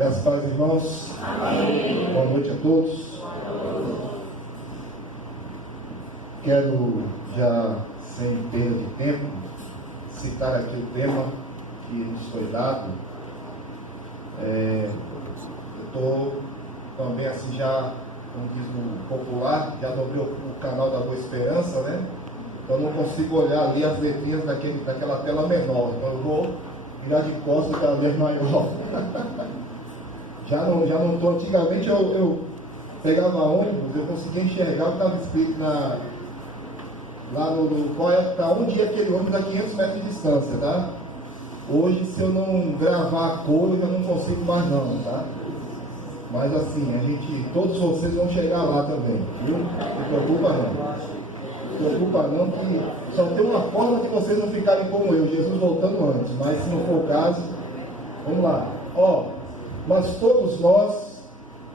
Graças a Deus, irmãos. Amém. Boa noite a todos. Quero, já sem perda de tempo, citar aqui o tema que nos foi dado. Eu estou também assim já, como diz no popular, já dobrei o canal da Boa Esperança, né? Então não consigo olhar ali as letrinhas daquela tela menor. Então eu vou virar de costas para ver maior. Já não estou. Antigamente eu pegava ônibus, eu conseguia enxergar o que estava escrito lá para onde ia aquele ônibus a 500 metros de distância, tá? Hoje, se eu não gravar a cor, eu já não consigo mais não, tá? Mas assim, todos vocês vão chegar lá também, viu? Não se preocupa não, que só tem uma forma de vocês não ficarem como eu, Jesus voltando antes, mas se não for o caso, vamos lá. Mas todos nós,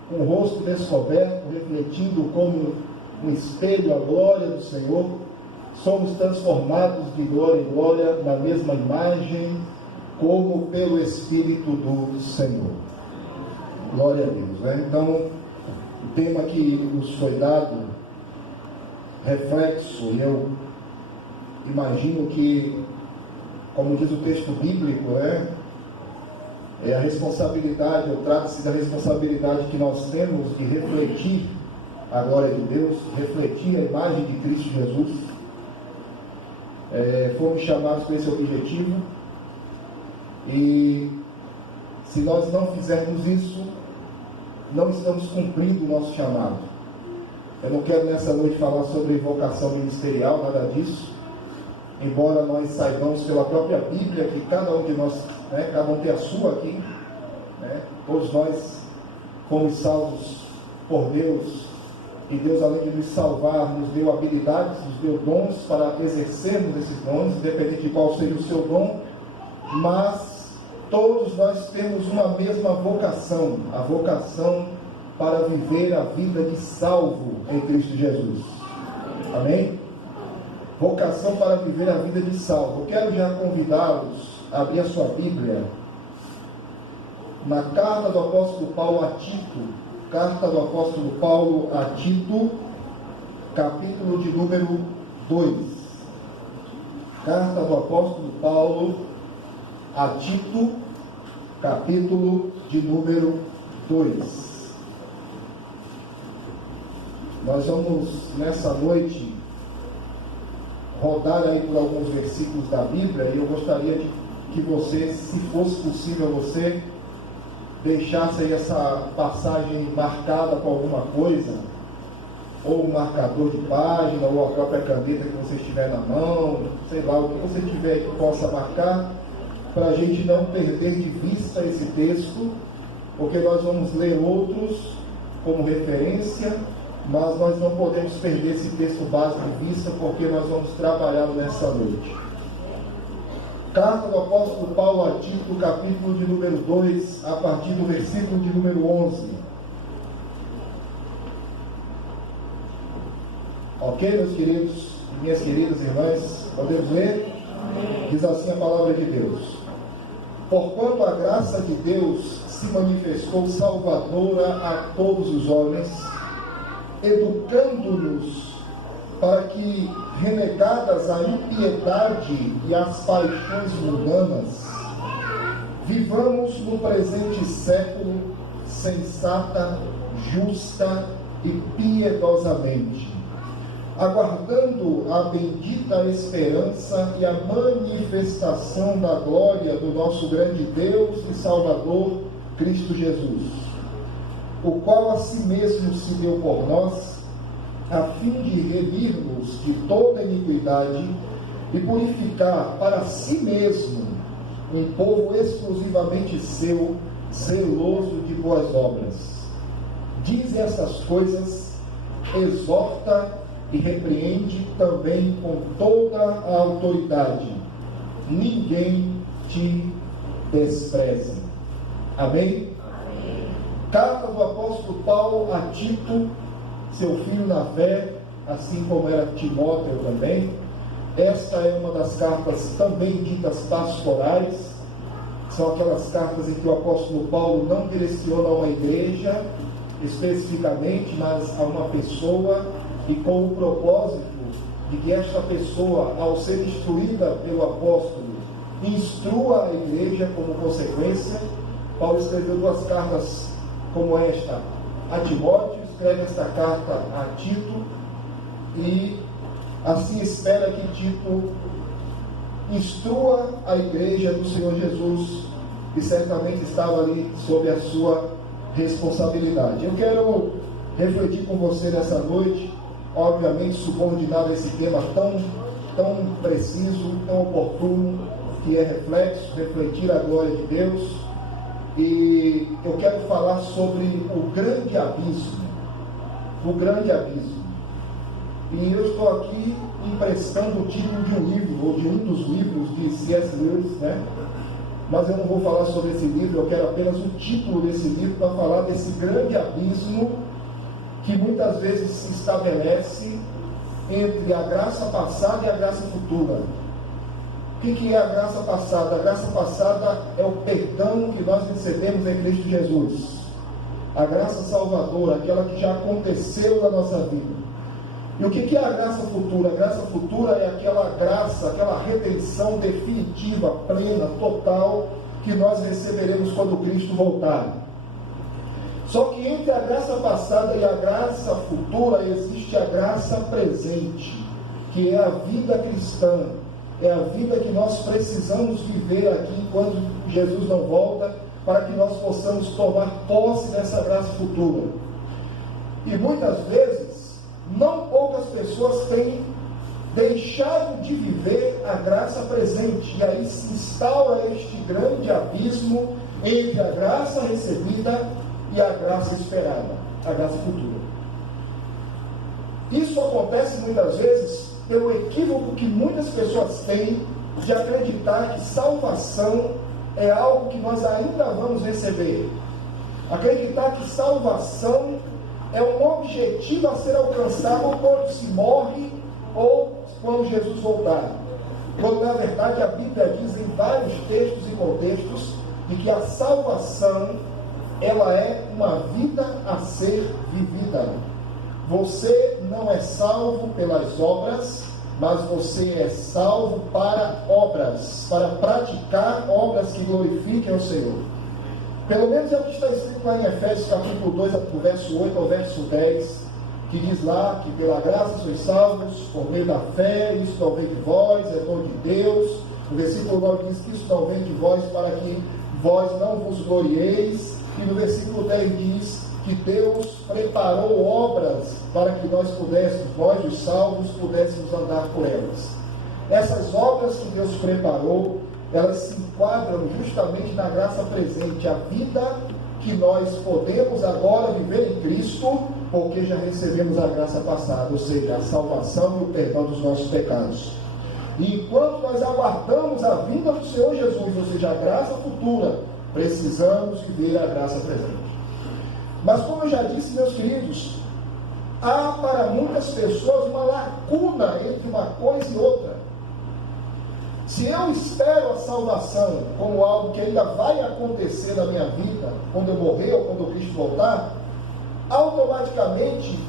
com o rosto descoberto, refletindo como um espelho a glória do Senhor, somos transformados de glória em glória na mesma imagem, como pelo Espírito do Senhor. Glória a Deus, né? Então, o tema que nos foi dado, reflexo, e eu imagino que, como diz o texto bíblico, né? É a responsabilidade, ou trata-se da responsabilidade que nós temos de refletir a glória de Deus, refletir a imagem de Cristo Jesus. Fomos chamados para esse objetivo, e se nós não fizermos isso, não estamos cumprindo o nosso chamado. Eu não quero nessa noite falar sobre vocação ministerial, nada disso, embora nós saibamos pela própria Bíblia que cada um de nós, né, cada um tem a sua aqui, né? Todos nós fomos salvos por Deus, e Deus, além de nos salvar, nos deu habilidades, nos deu dons para exercermos esses dons, independente de qual seja o seu dom, mas todos nós temos uma mesma vocação, a vocação para viver a vida de salvo em Cristo Jesus. Amém? Vocação para viver a vida de salvo. Eu quero já convidá-los a abrir a sua Bíblia na carta do apóstolo Paulo a Tito, capítulo de número 2. Carta do apóstolo Paulo a Tito, capítulo de número 2. Nós vamos, nessa noite, rodar aí por alguns versículos da Bíblia, e eu gostaria de que você, se fosse possível você, deixasse aí essa passagem marcada com alguma coisa, ou um marcador de página, ou a própria caneta que você estiver na mão, sei lá, o que você tiver que possa marcar, para a gente não perder de vista esse texto, porque nós vamos ler outros como referência, mas nós não podemos perder esse texto base de vista, porque nós vamos trabalhá-lo nessa noite. Carta do apóstolo Paulo a Tito, capítulo de número 2, a partir do versículo de número 11. Ok, meus queridos e minhas queridas irmãs? Podemos ler? Amém. Diz assim a palavra de Deus: porquanto a graça de Deus se manifestou salvadora a todos os homens, educando-nos para que, renegadas a impiedade e as paixões mundanas, vivamos no presente século sensata, justa e piedosamente, aguardando a bendita esperança e a manifestação da glória do nosso grande Deus e Salvador, Cristo Jesus, o qual a si mesmo se deu por nós, a fim de remir-nos de toda iniquidade e purificar para si mesmo um povo exclusivamente seu, zeloso de boas obras. Diz essas coisas, exorta e repreende também com toda a autoridade. Ninguém te despreze. Amém? Amém. Carta do apóstolo Paulo a Tito, seu filho na fé, assim como era Timóteo também. Esta é uma das cartas também ditas pastorais, São aquelas cartas em que o apóstolo Paulo não direciona a uma igreja especificamente, mas a uma pessoa, e com o propósito de que esta pessoa, ao ser instruída pelo apóstolo, instrua a igreja como consequência. Paulo escreveu 2 cartas como esta a Timóteo, escreve esta carta a Tito, e assim espera que Tito instrua a igreja do Senhor Jesus, que certamente estava ali sob a sua responsabilidade. Eu quero refletir com você nessa noite, obviamente subordinado a esse tema tão preciso, tão oportuno, que é refletir a glória de Deus. E eu quero falar sobre o grande abismo. O grande abismo. E eu estou aqui emprestando o título de um livro, ou de um dos livros de C.S. Lewis, né? Mas eu não vou falar sobre esse livro, eu quero apenas o título desse livro para falar desse grande abismo que muitas vezes se estabelece entre a graça passada e a graça futura. O que é a graça passada? A graça passada é o perdão que nós recebemos em Cristo Jesus. A graça salvadora, aquela que já aconteceu na nossa vida. E o que é a graça futura? A graça futura é aquela graça, aquela redenção definitiva, plena, total, que nós receberemos quando Cristo voltar. Só que entre a graça passada e a graça futura existe a graça presente, que é a vida cristã, é a vida que nós precisamos viver aqui enquanto Jesus não volta, para que nós possamos tomar posse dessa graça futura. E muitas vezes, não poucas pessoas têm deixado de viver a graça presente, e aí se instaura este grande abismo entre a graça recebida e a graça esperada, a graça futura. Isso acontece muitas vezes pelo equívoco que muitas pessoas têm de acreditar que salvação é algo que nós ainda vamos receber. Acreditar que salvação é um objetivo a ser alcançado quando se morre ou quando Jesus voltar. Quando na verdade a Bíblia diz em vários textos e contextos de que a salvação ela é uma vida a ser vivida. Você não é salvo pelas obras, mas você é salvo para obras, para praticar obras que glorifiquem ao Senhor. Pelo menos é o que está escrito lá em Efésios capítulo 2, do verso 8 ao verso 10, que diz lá que pela graça sois salvos por meio da fé, isso não vem de vós, é dom de Deus. No versículo 9 diz que isso não vem de vós para que vós não vos glorieis. E no versículo 10 diz que Deus preparou obras para que nós os salvos, pudéssemos andar por elas. Essas obras que Deus preparou, elas se enquadram justamente na graça presente, a vida que nós podemos agora viver em Cristo, porque já recebemos a graça passada, ou seja, a salvação e o perdão dos nossos pecados. E enquanto nós aguardamos a vinda do Senhor Jesus, ou seja, a graça futura, precisamos viver a graça presente. Mas como eu já disse, meus queridos, há para muitas pessoas uma lacuna entre uma coisa e outra. Se eu espero a salvação como algo que ainda vai acontecer na minha vida, quando eu morrer ou quando Cristo voltar, automaticamente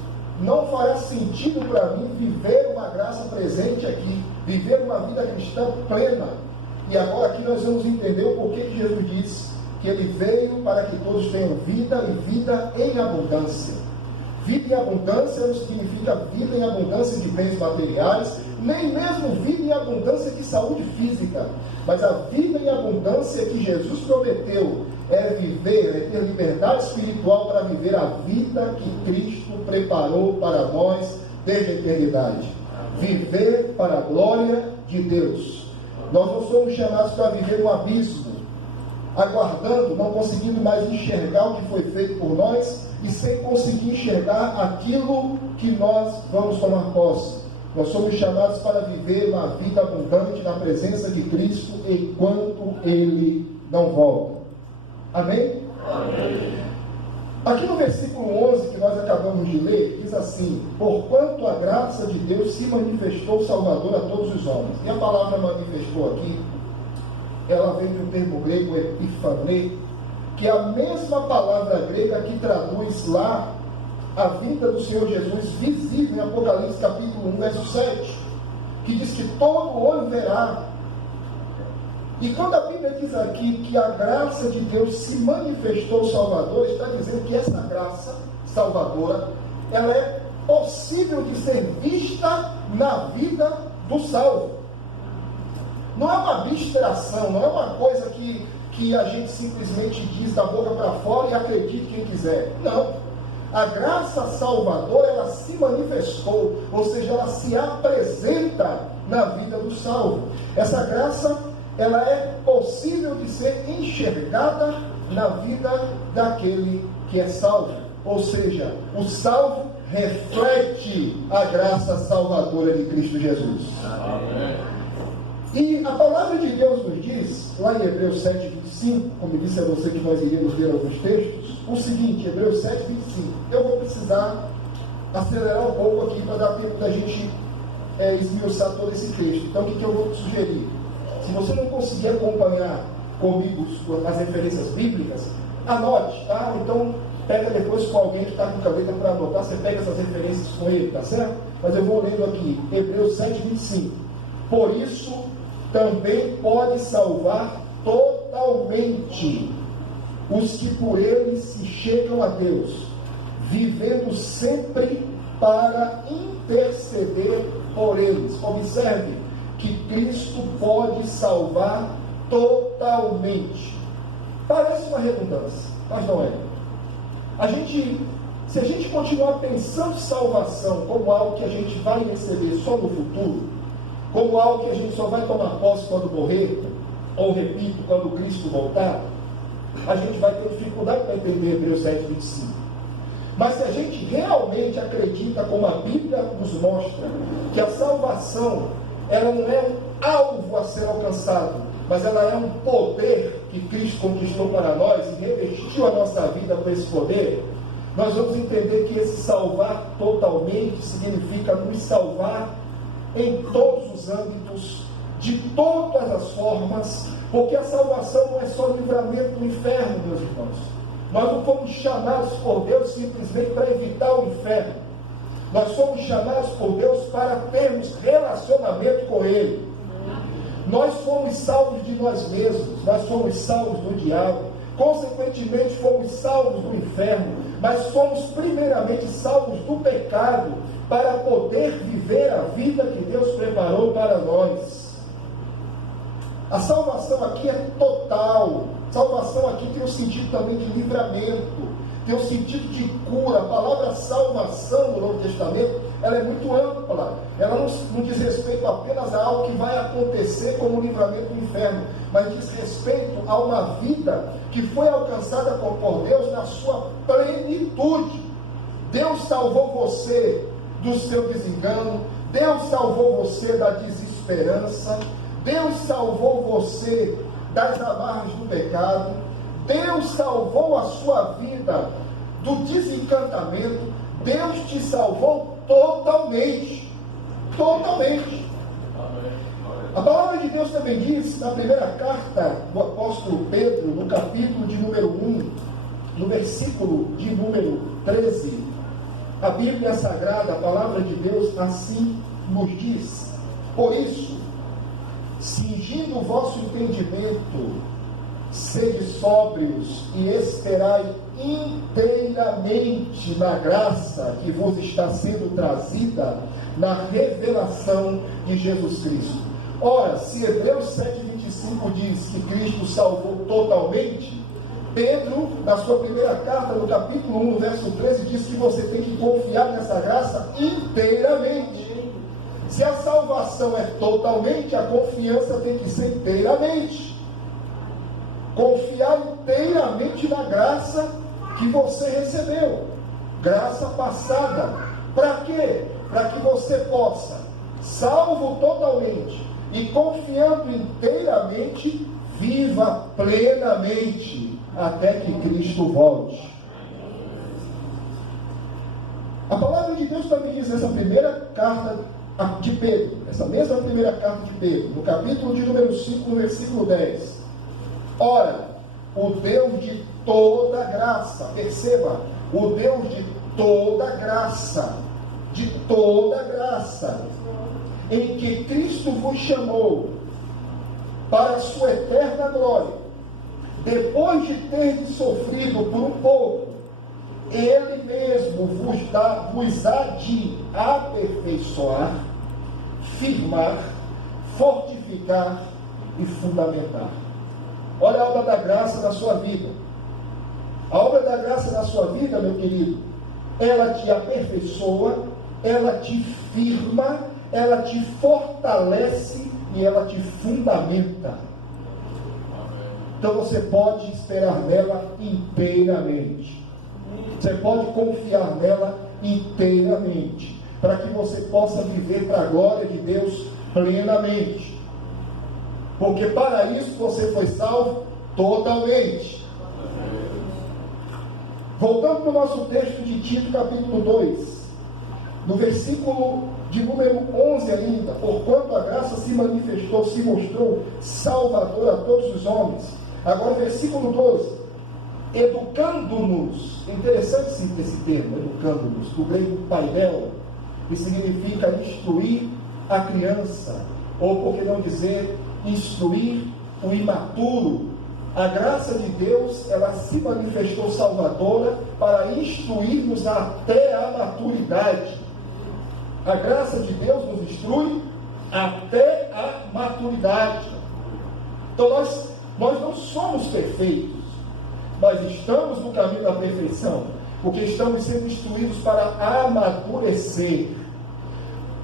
não fará sentido para mim viver uma graça presente aqui, viver uma vida cristã plena. E agora aqui nós vamos entender o porquê que Jesus disse que Ele veio para que todos tenham vida e vida em abundância. Vida em abundância não significa vida em abundância de bens materiais, nem mesmo vida em abundância de saúde física, mas a vida em abundância que Jesus prometeu é viver, é ter liberdade espiritual para viver a vida que Cristo preparou para nós desde a eternidade. Viver para a glória de Deus. Nós não somos chamados para viver um abismo, aguardando, não conseguindo mais enxergar o que foi feito por nós e sem conseguir enxergar aquilo que nós vamos tomar posse. Nós somos chamados para viver uma vida abundante na presença de Cristo enquanto Ele não volta. Amém? Amém. Aqui no versículo 11 que nós acabamos de ler, diz assim: porquanto a graça de Deus se manifestou salvadora a todos os homens. E a palavra manifestou aqui ela vem do termo grego epifané, que é a mesma palavra grega que traduz lá a vinda do Senhor Jesus visível em Apocalipse capítulo 1, verso 7, que diz que todo olho verá. E quando a Bíblia diz aqui que a graça de Deus se manifestou salvador, está dizendo que essa graça salvadora, ela é possível de ser vista na vida do salvo. Não é uma abstração, não é uma coisa que a gente simplesmente diz da boca para fora e acredite quem quiser. Não. A graça salvadora, ela se manifestou, ou seja, ela se apresenta na vida do salvo. Essa graça, ela é possível de ser enxergada na vida daquele que é salvo. Ou seja, o salvo reflete a graça salvadora de Cristo Jesus. Amém. E a palavra de Deus nos diz, lá em Hebreus 7, 25, como disse a você que nós iríamos ler alguns textos, o seguinte, Hebreus 7, 25. Eu vou precisar acelerar um pouco aqui para dar tempo da gente esmiuçar todo esse texto. Então, o que eu vou te sugerir? Se você não conseguir acompanhar comigo as referências bíblicas, anote, tá? Então, pega depois com alguém que está com caneta para anotar, você pega essas referências com ele, tá certo? Mas eu vou lendo aqui, Hebreus 7, 25. Por isso, também pode salvar totalmente os que por ele se chegam a Deus, vivendo sempre para interceder por eles. Observe que Cristo pode salvar totalmente. Parece uma redundância, mas não é. Se a gente continuar pensando salvação como algo que a gente vai receber só no futuro, como algo que a gente só vai tomar posse quando morrer, ou repito, quando Cristo voltar, a gente vai ter dificuldade para entender Hebreus 7, 25. Mas se a gente realmente acredita, como a Bíblia nos mostra, que a salvação, ela não é um alvo a ser alcançado, mas ela é um poder que Cristo conquistou para nós e revestiu a nossa vida com esse poder, nós vamos entender que esse salvar totalmente significa nos salvar em todos os âmbitos, de todas as formas, porque a salvação não é só livramento do inferno, meus irmãos. Nós não fomos chamados por Deus simplesmente para evitar o inferno. Nós somos chamados por Deus para termos relacionamento com Ele. Nós fomos salvos de nós mesmos, nós fomos salvos do diabo, consequentemente fomos salvos do inferno, mas fomos primeiramente salvos do pecado, para poder viver a vida que Deus preparou para nós. A salvação aqui é total. Salvação aqui tem um sentido também de livramento, tem um sentido de cura. A palavra salvação no Novo Testamento, ela é muito ampla. Ela não diz respeito apenas a algo que vai acontecer como o livramento do inferno, mas diz respeito a uma vida que foi alcançada por Deus na sua plenitude. Deus salvou você do seu desengano, Deus salvou você da desesperança, Deus salvou você das amarras do pecado, Deus salvou a sua vida do desencantamento, Deus te salvou totalmente. Totalmente. A palavra de Deus também diz, na primeira carta do apóstolo Pedro, no capítulo de número 1, no versículo de número 13, a Bíblia Sagrada, a palavra de Deus, assim nos diz: por isso, cingindo o vosso entendimento, sede sóbrios e esperai inteiramente na graça que vos está sendo trazida na revelação de Jesus Cristo. Ora, se Hebreus 7,25 diz que Cristo salvou totalmente, Pedro, na sua primeira carta, no capítulo 1, no verso 13, diz que você tem que confiar nessa graça inteiramente. Se a salvação é totalmente, a confiança tem que ser inteiramente. Confiar inteiramente na graça que você recebeu. Graça passada. Para quê? Para que você possa, salvo totalmente e confiando inteiramente, viva plenamente até que Cristo volte. A palavra de Deus também diz nessa primeira carta de Pedro, essa mesma primeira carta de Pedro, no capítulo de número 5, no versículo 10. Ora, o Deus de toda graça, perceba, o Deus de toda graça, em que Cristo vos chamou para a sua eterna glória, depois de ter sofrido por um pouco, Ele mesmo vos há de aperfeiçoar, firmar, fortificar e fundamentar. Olha a obra da graça na sua vida. A obra da graça na sua vida, meu querido, ela te aperfeiçoa, ela te firma, ela te fortalece e ela te fundamenta. Então você pode esperar nela inteiramente. Você pode confiar nela inteiramente, para que você possa viver para a glória de Deus plenamente. Porque para isso você foi salvo totalmente. Voltando para o nosso texto de Tito, capítulo 2, no versículo de número 11 ainda: porquanto a graça se manifestou, se mostrou salvadora a todos os homens. Agora, versículo 12: educando-nos. Interessante esse termo, educando-nos, do grego paidel, que significa instruir a criança, ou por que não dizer, instruir o imaturo. A graça de Deus, ela se manifestou salvadora para instruir-nos até a maturidade. A graça de Deus nos instrui até a maturidade. Então nós não somos perfeitos, mas estamos no caminho da perfeição, porque estamos sendo instruídos para amadurecer.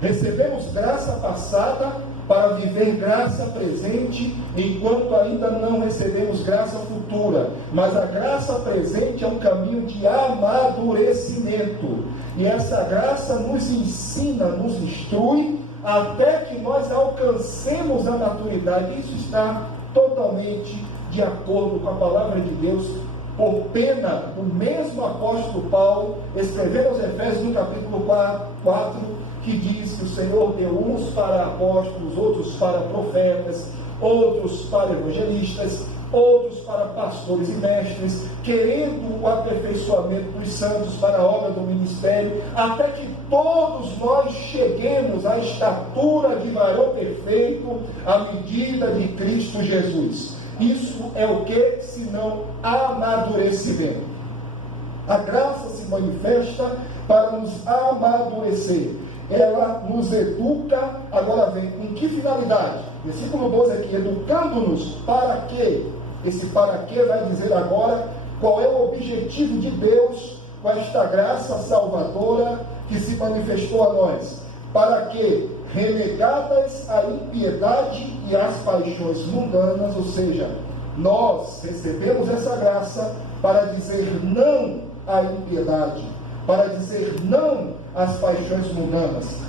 Recebemos graça passada para viver graça presente, enquanto ainda não recebemos graça futura. Mas a graça presente é um caminho de amadurecimento. E essa graça nos ensina, nos instrui, até que nós alcancemos a maturidade. Isso está totalmente de acordo com a palavra de Deus, por pena do mesmo apóstolo Paulo, escrevendo aos Efésios no capítulo 4, que diz que o Senhor deu uns para apóstolos, outros para profetas, outros para evangelistas, outros para pastores e mestres, querendo o aperfeiçoamento dos santos para a obra do ministério, até que todos nós cheguemos à estatura de varão perfeito, à medida de Cristo Jesus. Isso é o que? Senão amadurecimento. A graça se manifesta para nos amadurecer. Ela nos educa. Agora vem, em que finalidade? Versículo 12 aqui: educando-nos para quê? Esse para quê vai dizer agora qual é o objetivo de Deus com esta graça salvadora que se manifestou a nós. Para que, renegadas a impiedade e as paixões mundanas, ou seja, nós recebemos essa graça para dizer não à impiedade, para dizer não às paixões mundanas,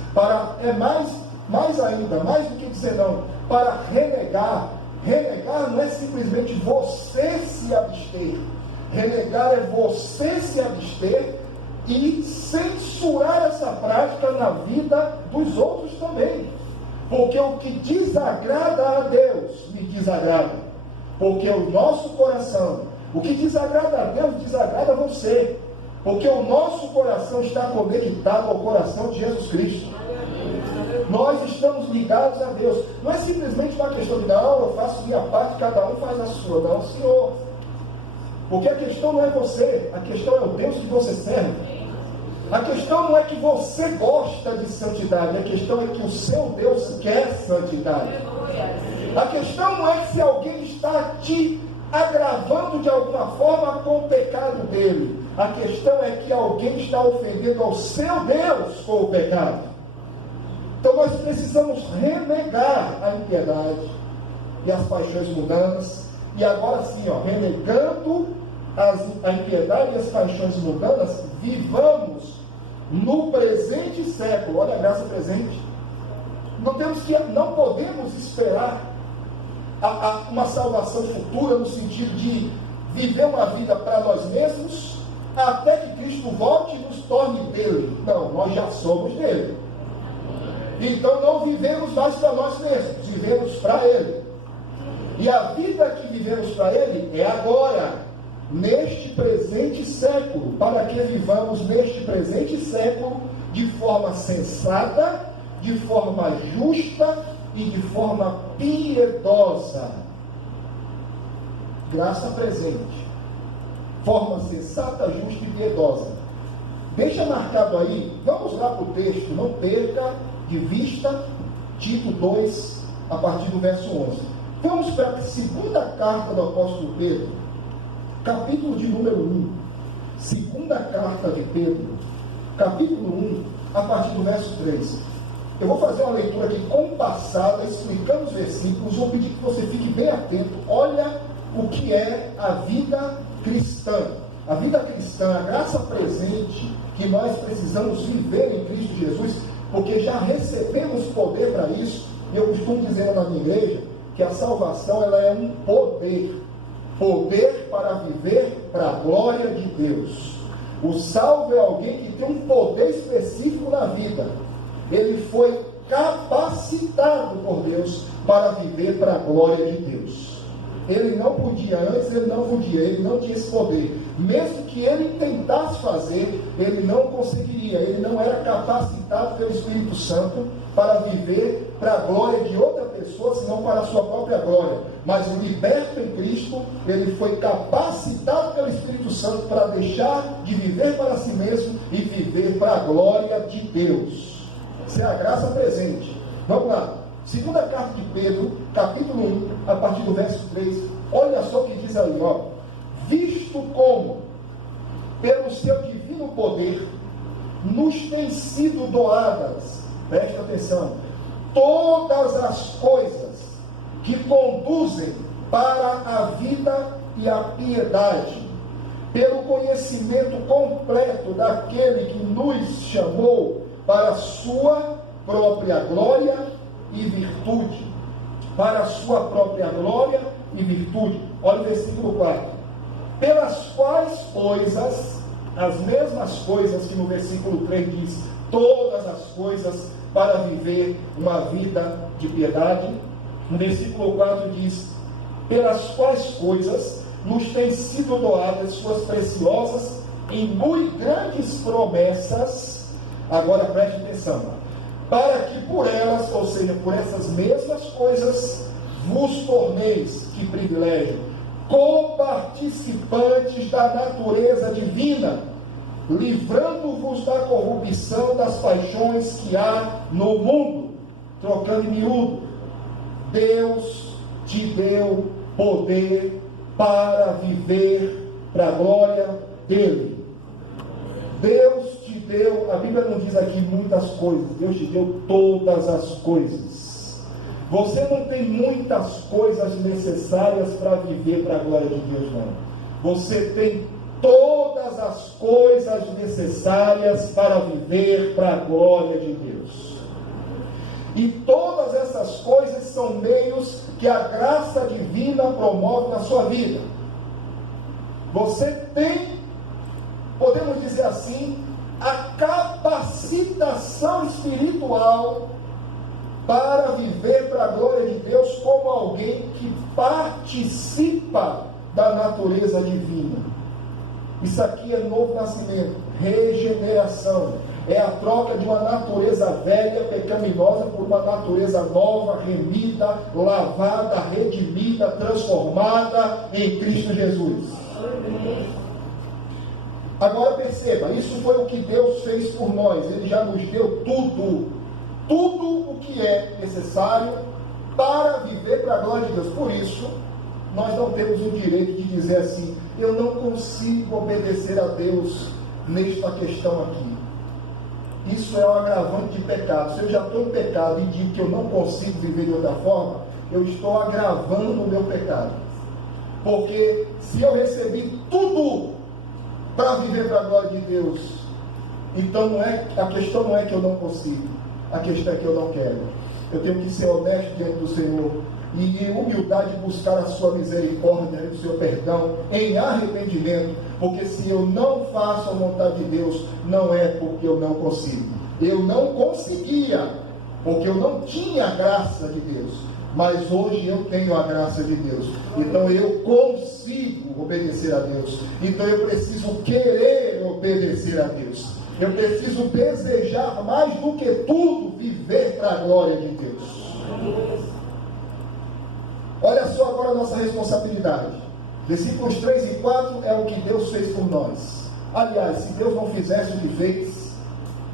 mais ainda, mais do que dizer não, para renegar. Renegar não é simplesmente você se abster. Renegar é você se abster e censurar essa prática na vida dos outros também. Porque o que desagrada a Deus me desagrada. Porque o nosso coração, o que desagrada a Deus, desagrada a você. Porque o nosso coração está conectado ao coração de Jesus Cristo. Nós estamos ligados a Deus. Não é simplesmente uma questão de, não, eu faço minha parte, cada um faz a sua. Não, Senhor. Porque a questão não é você, a questão é o Deus que você serve. A questão não é que você gosta de santidade, a questão é que o seu Deus quer santidade. A questão não é se alguém está te agravando de alguma forma com o pecado dele. A questão é que alguém está ofendendo ao seu Deus com o pecado. Então nós precisamos renegar a impiedade e as paixões mundanas. E agora sim, renegando a impiedade e as paixões mundanas, vivamos no presente século. Olha a graça presente. Não podemos esperar uma salvação futura, no sentido de viver uma vida para nós mesmos, até que Cristo volte e nos torne dele. Não, nós já somos dele. Então não vivemos mais para nós mesmos, vivemos para Ele. E a vida que vivemos para Ele é agora, neste presente século, para que vivamos neste presente século de forma sensata, de forma justa e de forma piedosa. Graça presente. Forma sensata, justa e piedosa. Deixa marcado aí, vamos lá para o texto, não perca de vista Tito 2, a partir do verso 11. Vamos para a segunda carta do apóstolo Pedro, capítulo de número 1. Segunda carta de Pedro, capítulo 1, a partir do verso 3. Eu vou fazer uma leitura aqui compassada, explicando os versículos. Vou pedir que você fique bem atento. Olha o que é a vida cristã. A vida cristã, a graça presente que nós precisamos viver em Cristo Jesus, porque já recebemos poder para isso. E eu costumo dizer na minha igreja que a salvação ela é um poder. Poder para viver para a glória de Deus. O salvo é alguém que tem um poder específico na vida. Ele foi capacitado por Deus para viver para a glória de Deus. Ele não podia, antes ele não podia, ele não tinha esse poder. Mesmo que ele tentasse fazer, ele não conseguiria, ele não era capacitado pelo Espírito Santo para viver para a glória de outra pessoa, senão para a sua própria glória. Mas o liberto em Cristo, ele foi capacitado pelo Espírito Santo para deixar de viver para si mesmo e viver para a glória de Deus. Essa é a graça presente. Vamos lá. Segunda carta de Pedro, capítulo 1, a partir do verso 3. Olha só o que diz ali, ó. Visto como, pelo seu divino poder, nos têm sido doadas, preste atenção, todas as coisas que conduzem para a vida e a piedade, pelo conhecimento completo daquele que nos chamou para a sua própria glória e virtude. Para a sua própria glória e virtude. Olha o versículo 4. Pelas quais coisas, as mesmas coisas que no versículo 3 diz, todas as coisas para viver uma vida de piedade. No versículo 4 diz, pelas quais coisas nos têm sido doadas suas preciosas e muito grandes promessas. Agora preste atenção, para que por elas, ou seja, por essas mesmas coisas, vos torneis, que privilégio, coparticipantes da natureza divina, livrando-vos da corrupção das paixões que há no mundo. Trocando em miúdo, Deus te deu poder para viver para a glória dele. Deus te deu, a Bíblia não diz aqui muitas coisas, Deus te deu todas as coisas. Você não tem muitas coisas necessárias para viver para a glória de Deus, não. Você tem todas as coisas necessárias para viver para a glória de Deus. E todas essas coisas são meios que a graça divina promove na sua vida. Você tem, podemos dizer assim, a capacitação espiritual para viver para a glória de Deus como alguém que participa da natureza divina. Isso aqui é novo nascimento, regeneração. É a troca de uma natureza velha, pecaminosa, por uma natureza nova, remida, lavada, redimida, transformada em Cristo Jesus. Agora perceba, isso foi o que Deus fez por nós. Ele já nos deu tudo o que é necessário para viver para a glória de Deus. Por isso, nós não temos o direito de dizer assim, eu não consigo obedecer a Deus nesta questão aqui. Isso é um agravante de pecado. Se eu já estou em pecado e digo que eu não consigo viver de outra forma, eu estou agravando o meu pecado. Porque se eu recebi tudo para viver para a glória de Deus, então a questão não é que eu não consigo, a questão é que eu não quero. Eu tenho que ser honesto diante do Senhor e em humildade buscar a sua misericórdia, o seu perdão, em arrependimento, porque se eu não faço a vontade de Deus, não é porque eu não consigo. Eu não conseguia porque eu não tinha a graça de Deus, mas hoje eu tenho a graça de Deus, então eu consigo obedecer a Deus, então eu preciso querer obedecer a Deus, eu preciso desejar mais do que tudo viver para a glória de Deus. Olha só agora a nossa responsabilidade. Versículos 3 e 4 é o que Deus fez por nós. Aliás, se Deus não fizesse o que fez,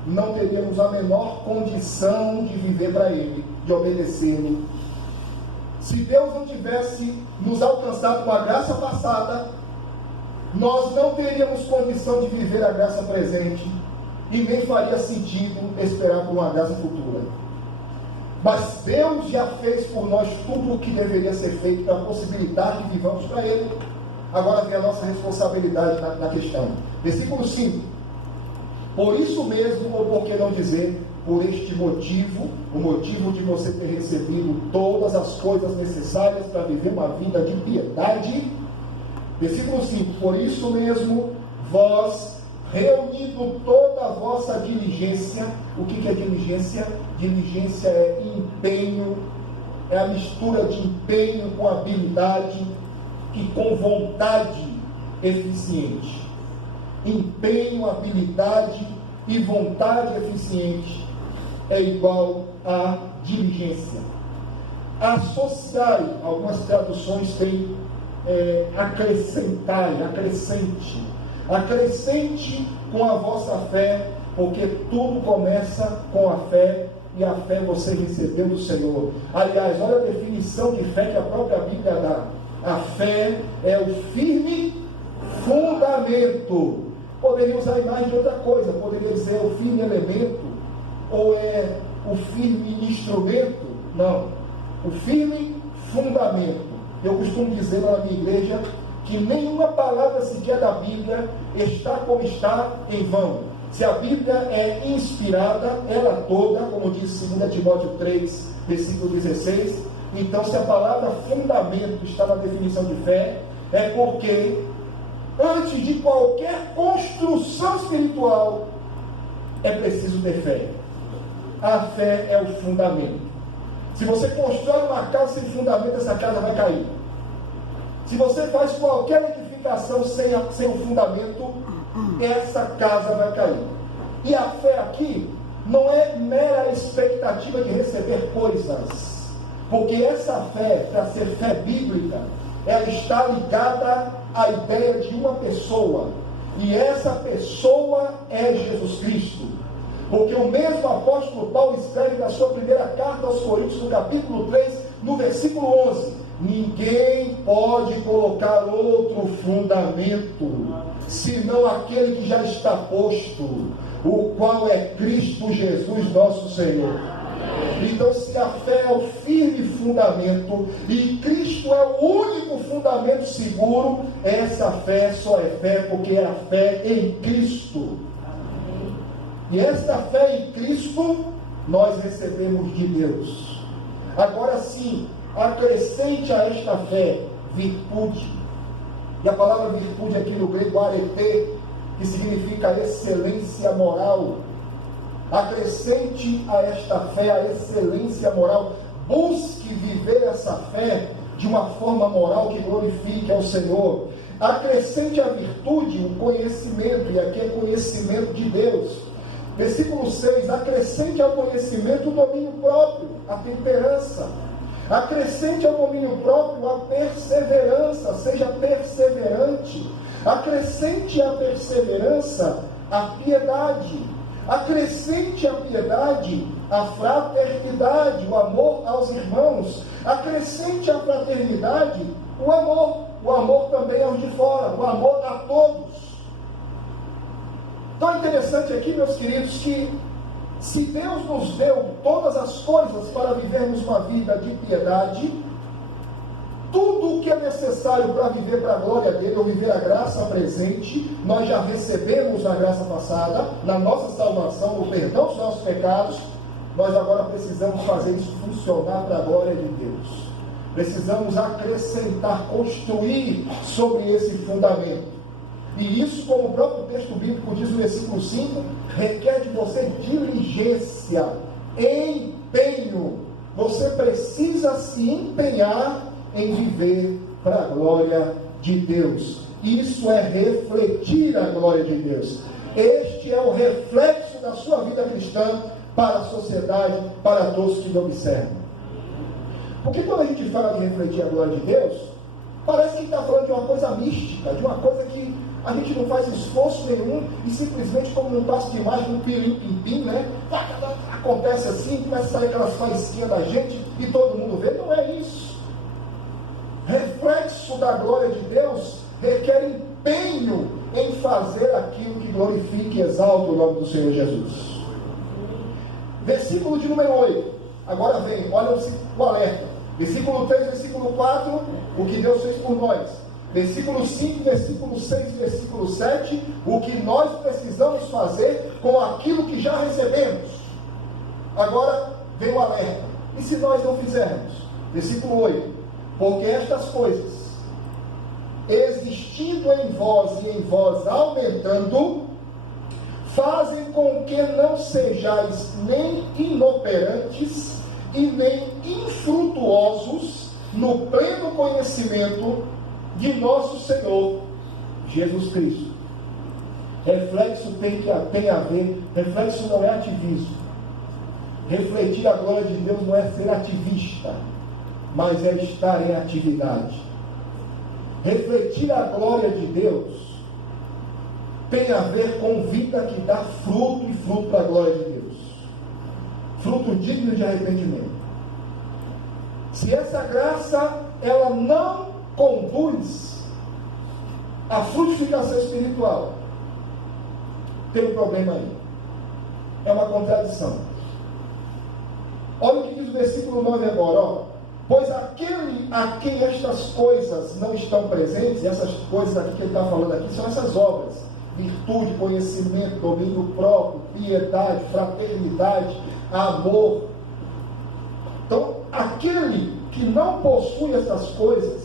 não teríamos a menor condição de viver para Ele, de obedecê-lo. Se Deus não tivesse nos alcançado com a graça passada, nós não teríamos condição de viver a graça presente, e nem faria sentido esperar por uma graça futura. Mas Deus já fez por nós tudo o que deveria ser feito para possibilitar que vivamos para Ele. Agora vem a nossa responsabilidade na questão. Versículo 5. Por isso mesmo, ou por que não dizer, por este motivo, o motivo de você ter recebido todas as coisas necessárias para viver uma vida de piedade. Versículo 5. Por isso mesmo, vós, reunindo toda a vossa diligência. O que é diligência? Diligência é empenho, é a mistura de empenho com habilidade e com vontade eficiente. Empenho, habilidade e vontade eficiente é igual a diligência. Associai, algumas traduções têm acrescentai, acrescente. Acrescente com a vossa fé, porque tudo começa com a fé, e a fé você recebeu do Senhor. Aliás, olha a definição de fé que a própria Bíblia dá. A fé é o firme fundamento. Poderia usar a imagem de outra coisa, poderia dizer o firme elemento, ou é o firme instrumento. Não, o firme fundamento. Eu costumo dizer lá na minha igreja que nenhuma palavra sequer da Bíblia está como está em vão. Se a Bíblia é inspirada, ela toda, como diz 2 Timóteo 3, versículo 16, então se a palavra fundamento está na definição de fé, é porque antes de qualquer construção espiritual, é preciso ter fé. A fé é o fundamento. Se você constrói uma casa sem fundamento, essa casa vai cair. Se você faz qualquer edificação sem o fundamento, essa casa vai cair. E a fé aqui não é mera expectativa de receber coisas, porque essa fé, para ser fé bíblica, ela está ligada à ideia de uma pessoa, e essa pessoa é Jesus Cristo. Porque o mesmo apóstolo Paulo escreve na sua primeira carta aos Coríntios, no capítulo 3, no versículo 11: ninguém pode colocar outro fundamento, senão aquele que já está posto, o qual é Cristo Jesus nosso Senhor. Então, se a fé é o firme fundamento, e Cristo é o único fundamento seguro, essa fé só é fé porque é a fé em Cristo. E esta fé em Cristo, nós recebemos de Deus. Agora sim, acrescente a esta fé virtude. E a palavra virtude aqui no grego arete, que significa excelência moral. Acrescente a esta fé a excelência moral. Busque viver essa fé de uma forma moral que glorifique ao Senhor. Acrescente a virtude o conhecimento, e aqui é conhecimento de Deus. Versículo 6, acrescente ao conhecimento o domínio próprio, a temperança. Acrescente ao domínio próprio a perseverança, seja perseverante. Acrescente à perseverança a piedade. Acrescente à piedade a fraternidade, o amor aos irmãos. Acrescente à fraternidade o amor também aos de fora, o amor a todos. Então é interessante aqui, meus queridos, que se Deus nos deu todas as coisas para vivermos uma vida de piedade, tudo o que é necessário para viver para a glória dele, ou viver a graça presente, nós já recebemos na graça passada, na nossa salvação, no perdão dos nossos pecados. Nós agora precisamos fazer isso funcionar para a glória de Deus. Precisamos acrescentar, construir sobre esse fundamento. E isso, como o próprio texto bíblico diz no versículo 5, requer de você diligência, empenho. Você precisa se empenhar em viver para a glória de Deus. Isso é refletir a glória de Deus. Este é o reflexo da sua vida cristã para a sociedade, para todos que lhe observam. Porque quando a gente fala de refletir a glória de Deus, parece que está falando de uma coisa mística, de uma coisa que a gente não faz esforço nenhum e simplesmente, como um passo de imagem, um pirim-pim-pim, né? Acontece assim, começa a sair aquelas faísquinhas da gente e todo mundo vê. Não é isso. Reflexo da glória de Deus requer empenho em fazer aquilo que glorifique e exalta o nome do Senhor Jesus. Versículo de número 8. Agora vem, olha o alerta. Versículo 3, versículo 4, o que Deus fez por nós. Versículo 5, versículo 6, versículo 7, o que nós precisamos fazer com aquilo que já recebemos. Agora vem o alerta. E se nós não fizermos? Versículo 8. Porque estas coisas, existindo em vós e em vós aumentando, fazem com que não sejais nem inoperantes e nem infrutuosos no pleno conhecimento de nosso Senhor Jesus Cristo. Reflexo tem a ver, reflexo não é ativismo. Refletir a glória de Deus não é ser ativista, mas é estar em atividade. Refletir a glória de Deus tem a ver com vida que dá fruto e fruto para a glória de Deus. Fruto digno de arrependimento. Se essa graça, ela não conduz à frutificação espiritual, tem um problema aí. É uma contradição. Olha o que diz o versículo 9 agora, ó. Pois aquele a quem estas coisas não estão presentes, essas coisas aqui que ele está falando aqui, são essas obras: virtude, conhecimento, domínio próprio, piedade, fraternidade, amor. Então, aquele que não possui essas coisas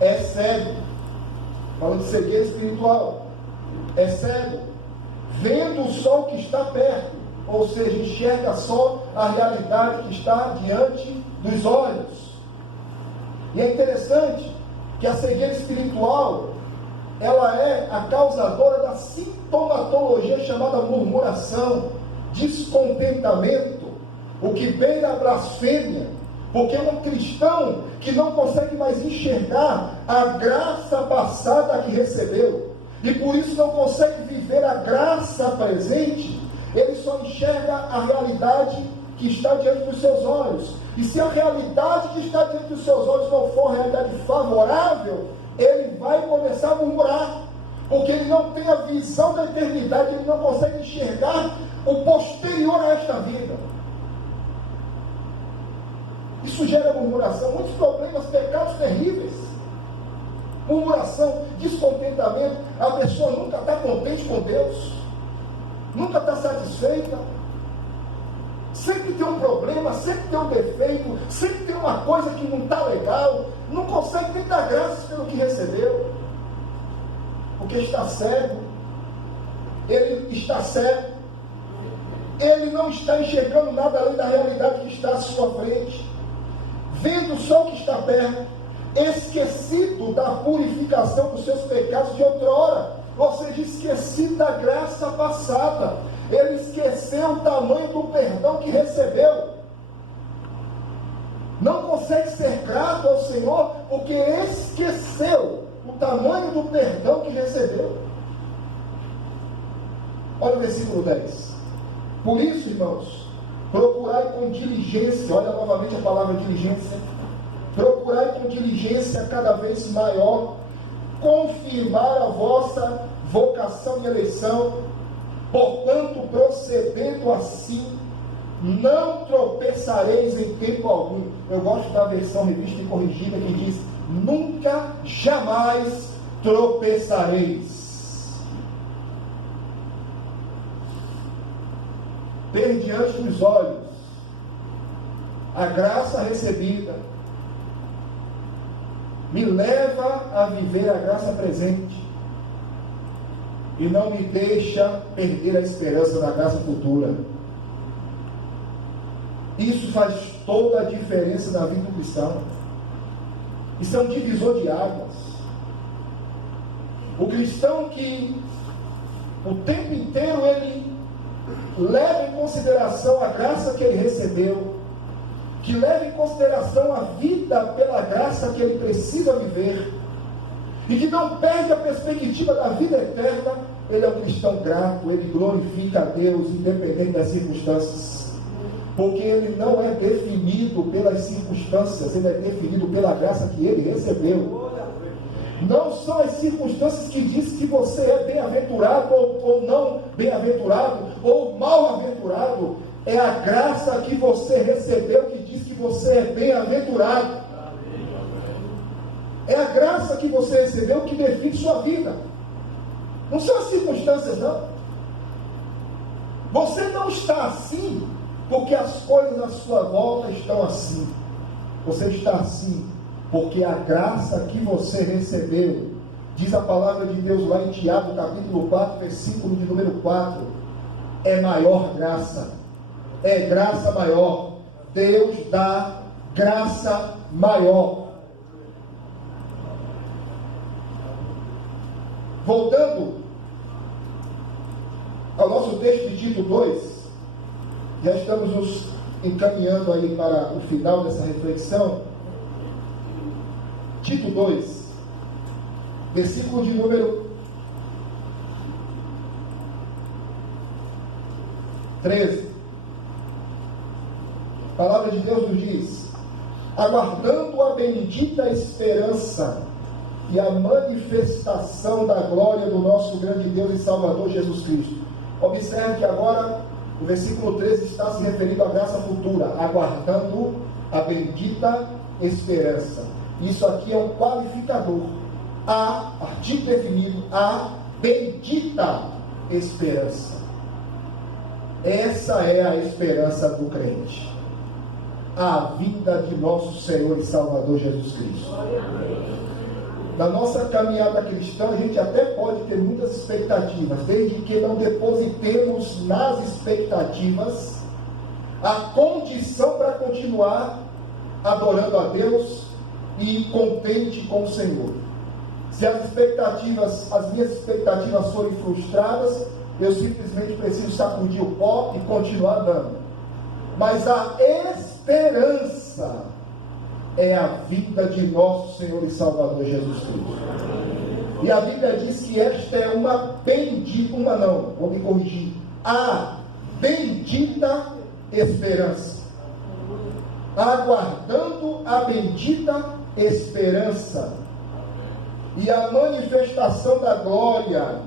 é cego. Falando de cegueira espiritual. É cego, vendo só o que está perto, ou seja, enxerga só a realidade que está diante dos olhos. E é interessante que a cegueira espiritual, ela é a causadora da sintomatologia chamada murmuração, descontentamento, o que beira a blasfêmia, porque é um cristão que não consegue mais enxergar a graça passada que recebeu, e por isso não consegue viver a graça presente. Ele só enxerga a realidade que está diante dos seus olhos. E se a realidade que está diante dos seus olhos não for uma realidade favorável, ele vai começar a murmurar, porque ele não tem a visão da eternidade, ele não consegue enxergar o posterior a esta vida. Isso gera murmuração, muitos problemas, pecados terríveis. Murmuração, descontentamento. A pessoa nunca está contente com Deus, nunca está satisfeita, sempre tem um problema, sempre tem um defeito, sempre tem uma coisa que não está legal, não consegue nem dar graças pelo que recebeu, porque está cego. Ele está cego, ele não está enxergando nada além da realidade que está à sua frente, vendo só o que está perto, esquecido da purificação dos seus pecados de outrora, ou seja, esquecido da graça passada. Ele esqueceu o tamanho do perdão que recebeu, não consegue ser grato ao Senhor, porque esqueceu o tamanho do perdão que recebeu. Olha o versículo 10. Por isso, irmãos, procurai com diligência, olha novamente a palavra diligência, procurai com diligência cada vez maior confirmar a vossa vocação e eleição, portanto, procedendo assim, não tropeçareis em tempo algum. Eu gosto da versão revista e corrigida que diz: nunca, jamais tropeçareis. Ter diante dos olhos a graça recebida me leva a viver a graça presente e não me deixa perder a esperança da graça futura. Isso faz toda a diferença na vida do cristão. Isso é um divisor de águas. O cristão que o tempo inteiro ele leva em consideração a graça que ele recebeu, que leva em consideração a vida pela graça que ele precisa viver, e que não perde a perspectiva da vida eterna, ele é um cristão grato, ele glorifica a Deus, independente das circunstâncias, porque ele não é definido pelas circunstâncias, ele é definido pela graça que ele recebeu. Não são as circunstâncias que dizem que você é bem-aventurado ou não bem-aventurado, ou mal-aventurado. É a graça que você recebeu que diz que você é bem-aventurado. É a graça que você recebeu que define sua vida. Não são as circunstâncias, não. Você não está assim porque as coisas à sua volta estão assim. Você está assim porque a graça que você recebeu, diz a palavra de Deus lá em Tiago, capítulo 4, versículo de número 4, é maior graça, é graça maior. Deus dá graça maior. Voltando ao nosso texto de Tito 2, já estamos nos encaminhando aí para o final dessa reflexão. Tito 2, versículo de número 13. A palavra de Deus nos diz: aguardando a bendita esperança e a manifestação da glória do nosso grande Deus e Salvador Jesus Cristo. Observe que agora o versículo 13 está se referindo à graça futura, aguardando a bendita esperança. Isso aqui é um qualificador. A, artigo definido, a bendita esperança. Essa é a esperança do crente. A vinda de nosso Senhor e Salvador Jesus Cristo. Na nossa caminhada cristã, a gente até pode ter muitas expectativas, desde que não depositemos nas expectativas a condição para continuar adorando a Deus e contente com o Senhor. Se as minhas expectativas forem frustradas, eu simplesmente preciso sacudir o pó e continuar dando. Mas a esperança é a vinda de nosso Senhor e Salvador Jesus Cristo. E a Bíblia diz que esta é a bendita esperança. Aguardando a bendita esperança e a manifestação da glória.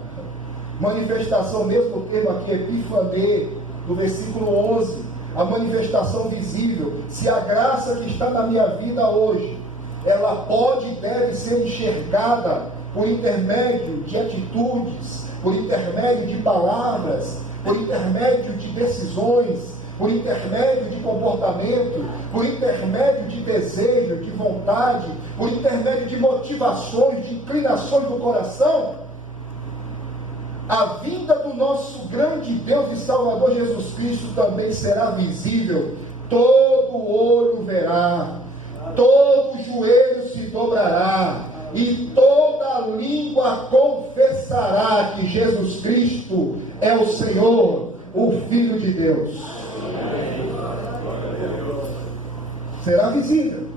Manifestação, mesmo termo aqui, epifanê, do versículo 11. A manifestação visível. Se a graça que está na minha vida hoje, ela pode e deve ser enxergada por intermédio de atitudes, por intermédio de palavras, por intermédio de decisões, por intermédio de comportamento, por intermédio de desejo, de vontade, por intermédio de motivações, de inclinações do coração, a vinda do nosso grande Deus e Salvador Jesus Cristo também será visível. Todo olho verá, todo joelho se dobrará, e toda língua confessará que Jesus Cristo é o Senhor, o Filho de Deus. Será visível.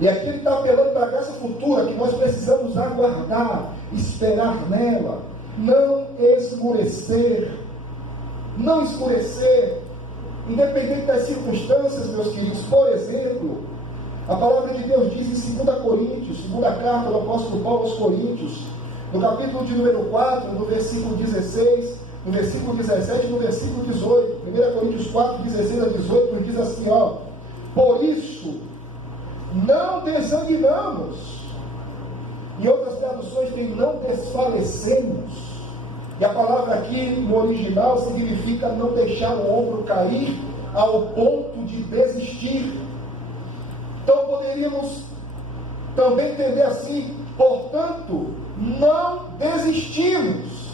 E aqui ele está apelando para a graça futura, que nós precisamos aguardar, esperar nela, não escurecer, independente das circunstâncias, meus queridos. Por exemplo, a palavra de Deus diz em 2 Coríntios, segunda carta do apóstolo Paulo aos Coríntios, no capítulo de número 4, no versículo 16, no versículo 17 e no versículo 18, 1 Coríntios 4, 16 a 18, nos diz assim, por isso, não desanimamos. Em outras traduções tem não desfalecemos. E a palavra aqui no original significa não deixar o ombro cair ao ponto de desistir. Então poderíamos também entender assim, portanto, não desistimos.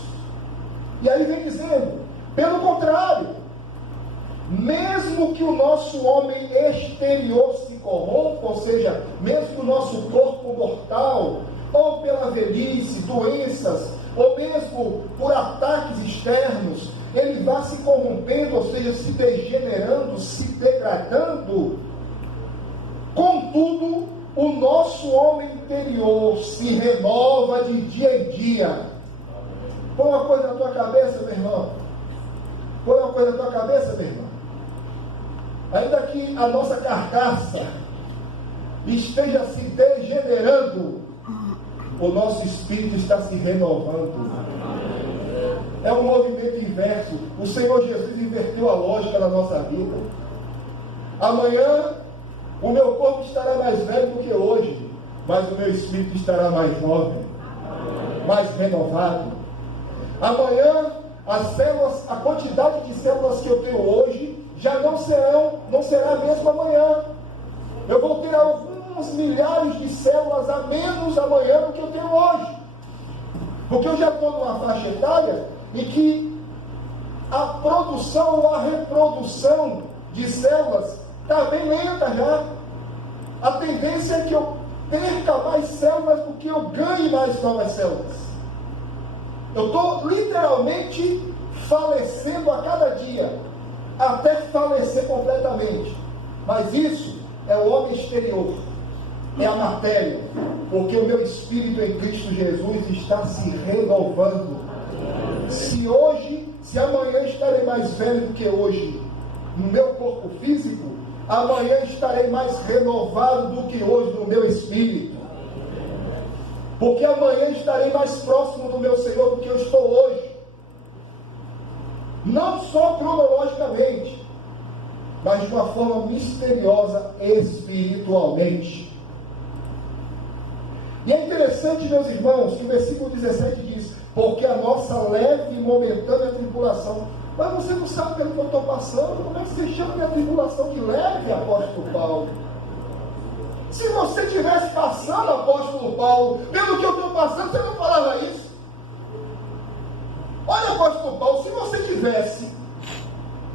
E aí vem dizendo, pelo contrário, mesmo que o nosso homem exterior se corrompa, ou seja, mesmo que o nosso corpo mortal, ou pela velhice, doenças, ou mesmo por ataques externos, ele vá se corrompendo, ou seja, se degenerando, se degradando, contudo, o nosso homem interior se renova de dia em dia. Põe uma coisa na tua cabeça, meu irmão. Põe uma coisa na tua cabeça, meu irmão. Ainda que a nossa carcaça esteja se degenerando, o nosso espírito está se renovando. É um movimento inverso. O Senhor Jesus inverteu a lógica da nossa vida. Amanhã, o meu corpo estará mais velho do que hoje, mas o meu espírito estará mais jovem, mais renovado. Amanhã, as células, a quantidade de células que eu tenho hoje, já não será a mesma amanhã. Eu vou ter alguns milhares de células a menos amanhã do que eu tenho hoje. Porque eu já estou numa faixa etária em que a produção ou a reprodução de células está bem lenta já. A tendência é que eu perca mais células do que eu ganhe mais novas células. Eu estou literalmente falecendo a cada dia, até falecer completamente. Mas isso é o homem exterior, é a matéria, porque o meu espírito em Cristo Jesus está se renovando. Se amanhã estarei mais velho do que hoje no meu corpo físico, amanhã estarei mais renovado do que hoje no meu espírito. Porque amanhã estarei mais próximo do meu Senhor do que eu estou hoje. Não só cronologicamente, mas de uma forma misteriosa espiritualmente. E é interessante, meus irmãos, que o versículo 17 diz: porque a nossa leve e momentânea tribulação. Mas você não sabe pelo que eu estou passando. Como é que você chama minha tribulação de leve, apóstolo Paulo? Se você estivesse passando, apóstolo Paulo, pelo que eu estou passando, você não falava isso. Olha, apóstolo Paulo, se você estivesse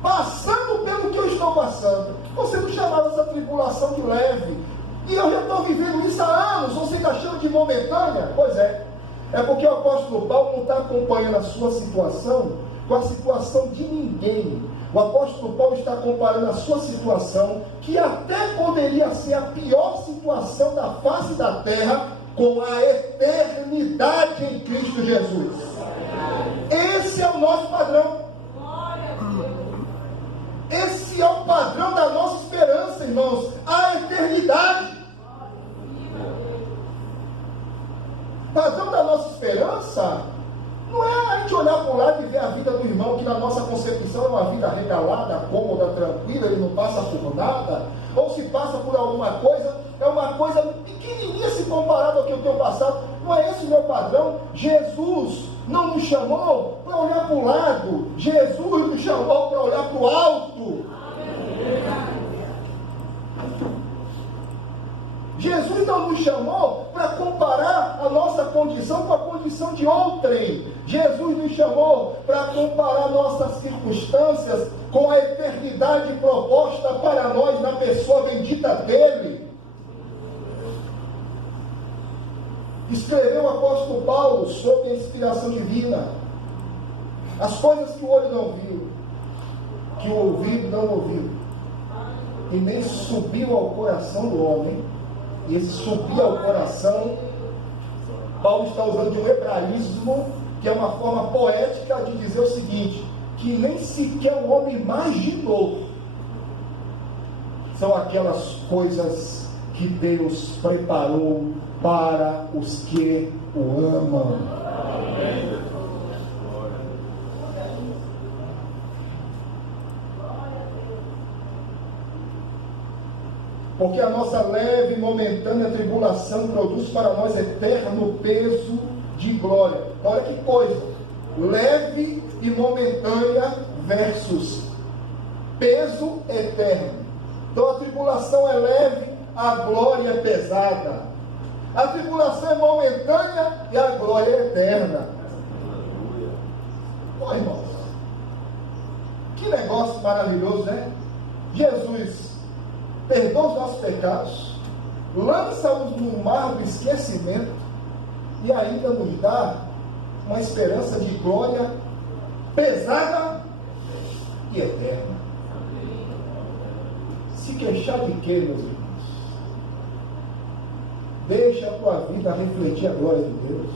passando pelo que eu estou passando, você não chamava essa tribulação de leve. E eu já estou vivendo isso há anos. Você está achando de momentânea? Pois é. É porque o apóstolo Paulo não está acompanhando a sua situação com a situação de ninguém. O apóstolo Paulo está comparando a sua situação, que até poderia ser a pior situação da face da terra, com a eternidade em Cristo Jesus. Esse é o nosso padrão. Esse é o padrão da nossa esperança, irmãos. A eternidade. O padrão da nossa esperança não é a gente olhar para o lado e ver a vida do irmão, que na nossa concepção é uma vida regalada, cômoda, tranquila, ele não passa por nada, ou se passa por alguma coisa, é uma coisa pequenininha se comparado ao que eu tenho passado. Não é esse o meu padrão. Jesus não nos chamou para olhar para o lado, Jesus nos chamou para olhar para o alto. Jesus não nos chamou para comparar a nossa condição com a condição de outrem. Jesus nos chamou para comparar nossas circunstâncias com a eternidade proposta para nós na pessoa bendita dele. Escreveu o apóstolo Paulo sob a inspiração divina. As coisas que o olho não viu, que o ouvido não ouviu, e nem subiu ao coração do homem. E esse subir ao coração, Paulo está usando de um hebraísmo, que é uma forma poética de dizer o seguinte: que nem sequer o homem imaginou. São aquelas coisas que Deus preparou para os que o amam. Porque a nossa leve e momentânea tribulação produz para nós eterno peso de glória. Olha que coisa! Leve e momentânea versus peso eterno. Então a tribulação é leve, a glória é pesada. A tribulação é momentânea e a glória é eterna. Ó, irmãos, Que negócio maravilhoso, né? Jesus perdoa os nossos pecados, lança-os no mar do esquecimento e ainda nos dá uma esperança de glória pesada e eterna. Se queixar de quê, meus irmãos? Deixa a tua vida refletir a glória de Deus.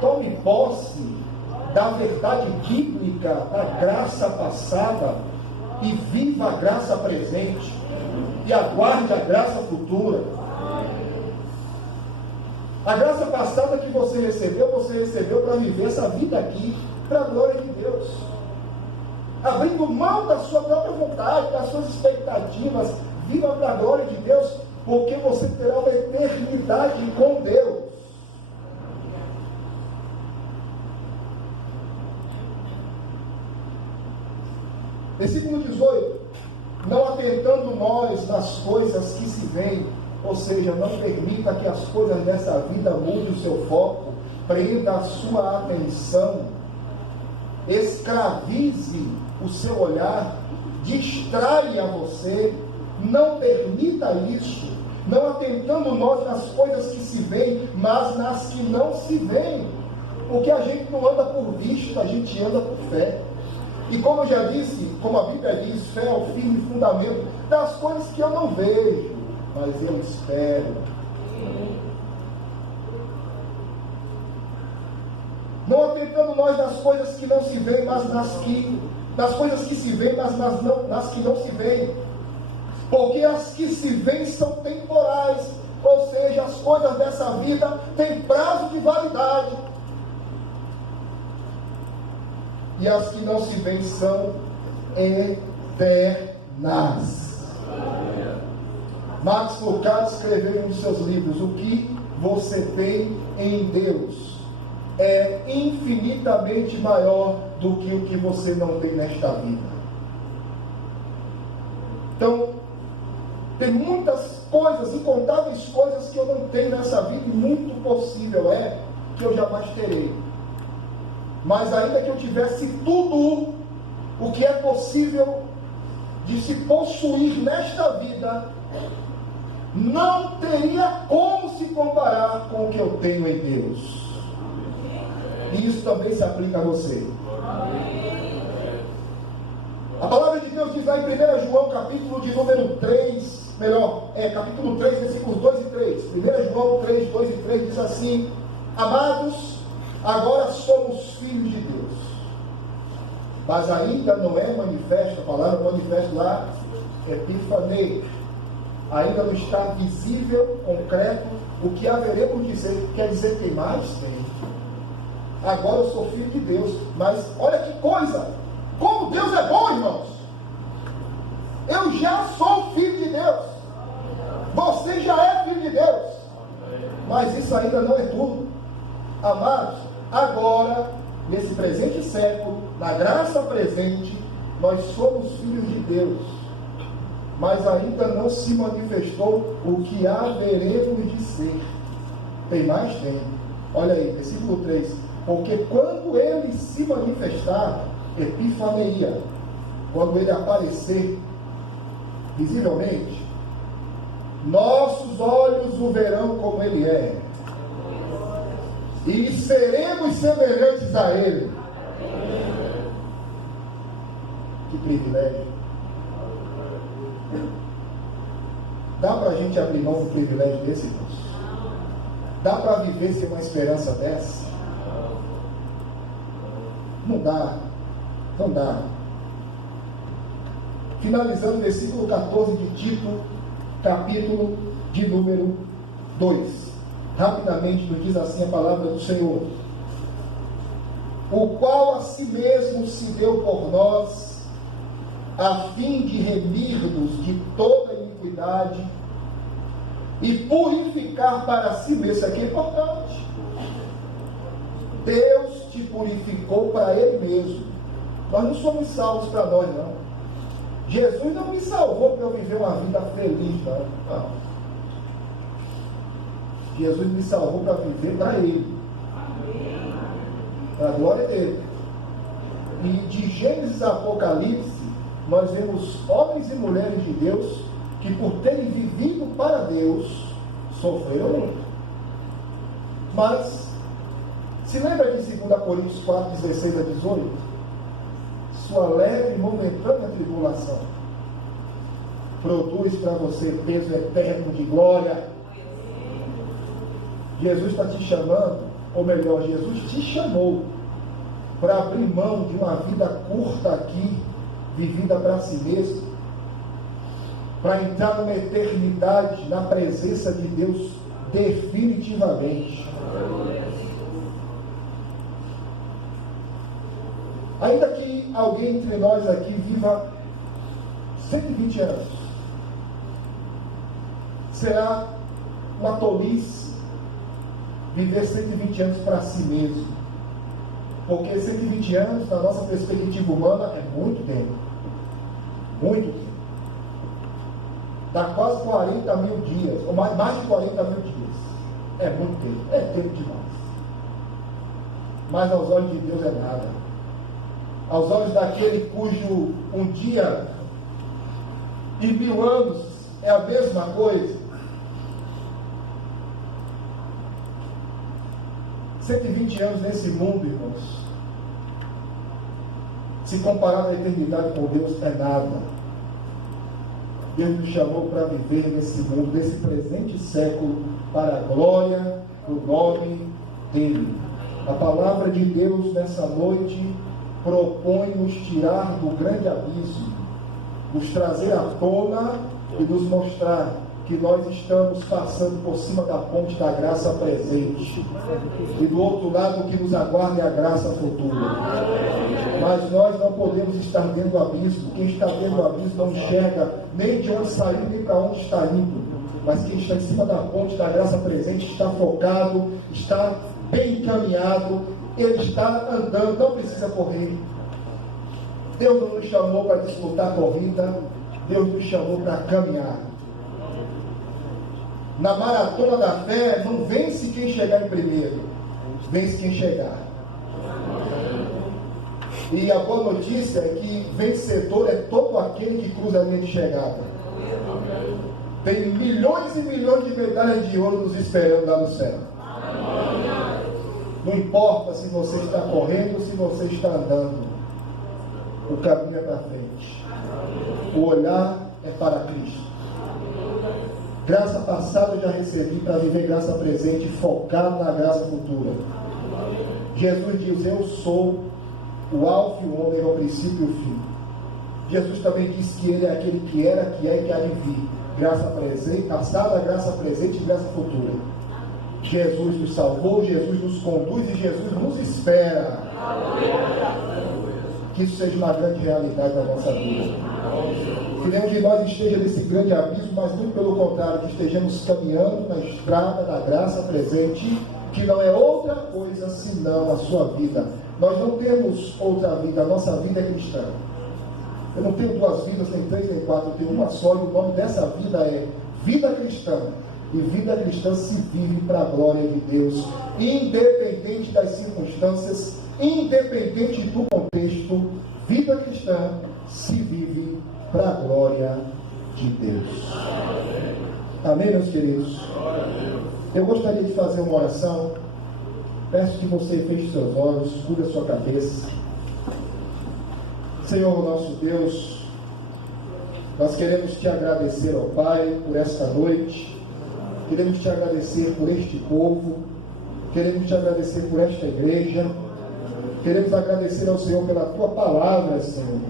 Tome posse da verdade bíblica, da graça passada, e viva a graça presente, e aguarde a graça futura. A graça passada que você recebeu para viver essa vida aqui, para a glória de Deus. Abrindo mão da sua própria vontade, das suas expectativas, viva para a glória de Deus, porque você terá uma eternidade com Deus. Versículo 18: não atentando nós nas coisas que se veem, ou seja, não permita que as coisas dessa vida mudem o seu foco, prenda a sua atenção, escravize o seu olhar, distraia você, não permita isso, não atentando nós nas coisas que se veem, mas nas que não se veem, porque a gente não anda por vista, a gente anda por fé. E como eu já disse, como a Bíblia diz, fé é o firme fundamento das coisas que eu não vejo, mas eu espero. Não atentando nós nas coisas que não se veem, mas nas coisas que se veem, mas nas que não se veem. Porque as que se veem são temporais, ou seja, as coisas dessa vida têm prazo de validade. E as que não se veem são eternas. Max Lucado escreveu em um dos seus livros: o que você tem em Deus é infinitamente maior do que o que você não tem nesta vida. Então, tem muitas coisas, incontáveis coisas que eu não tenho nessa vida, e muito possível é que eu jamais terei. Mas ainda que eu tivesse tudo o que é possível de se possuir nesta vida, não teria como se comparar com o que eu tenho em Deus. E isso também se aplica a você. A palavra de Deus diz lá em 1 João, capítulo de número 3, capítulo 3, versículos 2 e 3. 1 João 3, 2 e 3 diz assim: amados, agora somos filhos de Deus, mas ainda não é manifesto, a palavra manifesto lá, epifanei, ainda não está visível, concreto, o que haveremos de dizer, quer dizer, tem mais? Tem. Agora eu sou filho de Deus, mas olha que coisa, como Deus é bom, irmãos. Eu já sou filho de Deus, você já é filho de Deus, mas isso ainda não é tudo. Amados, agora, nesse presente século, na graça presente, nós somos filhos de Deus, mas ainda não se manifestou o que haveremos de ser. Tem mais? Tem. Olha aí, versículo 3: porque quando ele se manifestar, epifaneia, quando ele aparecer visivelmente, nossos olhos o verão como ele é, e seremos semelhantes a ele. Que privilégio. Dá para a gente abrir mão do privilégio desse, irmãos? Dá para viver sem uma esperança dessa? Não dá. Não dá. Finalizando o versículo 14 de Tito, capítulo de número 2. Rapidamente nos diz assim a palavra do Senhor: o qual a si mesmo se deu por nós, a fim de remir-nos de toda iniquidade e purificar para si mesmo. Isso aqui é importante. Deus te purificou para Ele mesmo. Nós não somos salvos para nós, não. Jesus não me salvou para eu viver uma vida feliz, não. Jesus me salvou para viver para Ele, para a glória dele. E de Gênesis a Apocalipse, nós vemos homens e mulheres de Deus que, por terem vivido para Deus, sofreram muito. Mas, se lembra de 2 Coríntios 4, 16 a 18? Sua leve e momentânea tribulação produz para você peso eterno de glória. Jesus está te chamando, ou melhor, Jesus te chamou para abrir mão de uma vida curta aqui, vivida para si mesmo, para entrar numa eternidade na presença de Deus definitivamente. Ainda que alguém entre nós aqui viva 120 anos, será uma tolice viver 120 anos para si mesmo, porque 120 anos, na nossa perspectiva humana, é muito tempo. Muito tempo. Dá quase 40 mil dias, ou mais de 40 mil dias. É muito tempo. É tempo demais. Mas aos olhos de Deus é nada. Aos olhos daquele cujo um dia e 1000 anos é a mesma coisa. 120 anos nesse mundo, irmãos, se comparado à eternidade com Deus, é nada. Deus nos chamou para viver nesse mundo, nesse presente século, para a glória do nome dEle. A palavra de Deus nessa noite propõe nos tirar do grande abismo, nos trazer à tona e nos mostrar que nós estamos passando por cima da ponte da graça presente, e do outro lado o que nos aguarda é a graça futura. Mas nós não podemos estar dentro do abismo. Quem está dentro do abismo não enxerga nem de onde saiu, nem para onde está indo. Mas quem está em cima da ponte da graça presente está focado, está bem encaminhado, ele está andando, não precisa correr. Deus não nos chamou para disputar a corrida, Deus nos chamou para caminhar. Na maratona da fé, não vence quem chegar em primeiro, vence quem chegar. E a boa notícia é que vencedor é todo aquele que cruza a linha de chegada. Tem milhões e milhões de medalhas de ouro nos esperando lá no céu. Não importa se você está correndo ou se você está andando, o caminho é para frente. O olhar é para Cristo. Graça passada eu já recebi para viver graça presente, focado na graça futura. Jesus diz: eu sou o alfa e o ômega, o princípio e o fim. Jesus também diz que Ele é aquele que era, que é e que há de vir. Graça presente, passada, graça presente e graça futura. Jesus nos salvou, Jesus nos conduz e Jesus nos espera. Que isso seja uma grande realidade da nossa vida. Que nenhum de nós esteja nesse grande abismo, mas muito pelo contrário, que estejamos caminhando na estrada da graça presente, que não é outra coisa senão a sua vida. Nós não temos outra vida, a nossa vida é cristã. Eu não tenho duas vidas, nem três, nem quatro, eu tenho uma só, e o nome dessa vida é vida cristã. E vida cristã se vive para a glória de Deus, independente das circunstâncias, independente do contexto. Vida cristã se vive para a glória de Deus. Amém, meus queridos? Eu gostaria de fazer uma oração. Peço que você feche seus olhos, cubra sua cabeça. Senhor nosso Deus, nós queremos te agradecer, ó Pai, por esta noite. Queremos te agradecer por este povo. Queremos te agradecer por esta igreja. Queremos agradecer ao Senhor pela tua palavra, Senhor,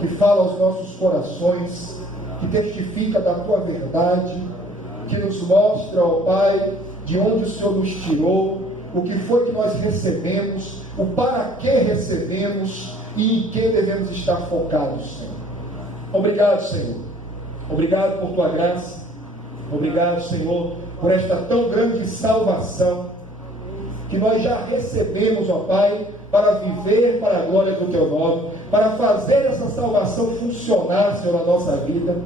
que fala aos nossos corações, que testifica da tua verdade, que nos mostra, ó Pai, de onde o Senhor nos tirou, o que foi que nós recebemos, o para que recebemos e em que devemos estar focados, Senhor. Obrigado, Senhor. Obrigado por tua graça. Obrigado, Senhor, por esta tão grande salvação que nós já recebemos, ó Pai, para viver para a glória do teu nome, para fazer essa salvação funcionar, Senhor, na nossa vida.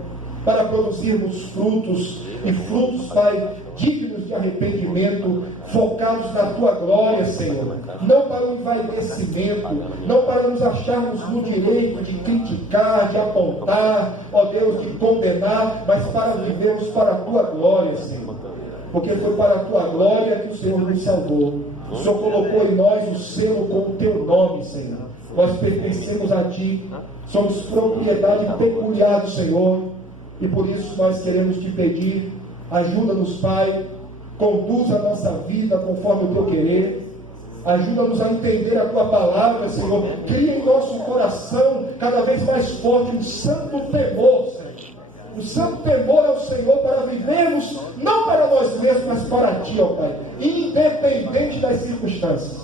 para produzirmos frutos, e frutos, Pai, dignos de arrependimento, focados na Tua glória, Senhor. Não para o envaidecimento, não para nos acharmos no direito de criticar, de apontar, ó Deus, de condenar, mas para vivermos para a Tua glória, Senhor. Porque foi para a Tua glória que o Senhor nos salvou. O Senhor colocou em nós o selo com o Teu nome, Senhor. Nós pertencemos a Ti, somos propriedade peculiar do Senhor, e por isso nós queremos Te pedir, ajuda-nos, Pai, conduza a nossa vida conforme o Teu querer, ajuda-nos a entender a Tua palavra, Senhor, cria em nosso coração cada vez mais forte um santo temor, Senhor. O santo temor ao Senhor para vivermos, não para nós mesmos, mas para Ti, ó Pai, independente das circunstâncias.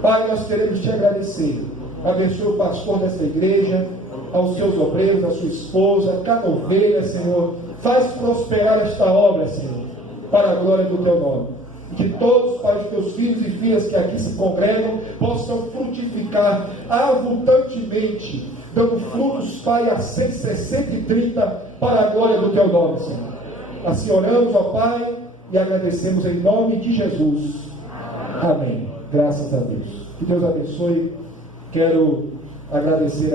Pai, nós queremos Te agradecer. Abençoe o pastor desta igreja, aos seus obreiros, a sua esposa, cada ovelha, Senhor. Faz prosperar esta obra, Senhor, para a glória do Teu nome. E que todos, Pai, os Teus filhos e filhas que aqui se congregam, possam frutificar abundantemente, dando frutos, Pai, a 100, 60 e 30, para a glória do Teu nome, Senhor. Assim oramos, ó Pai, e agradecemos em nome de Jesus. Amém. Graças a Deus. Que Deus abençoe. Quero agradecer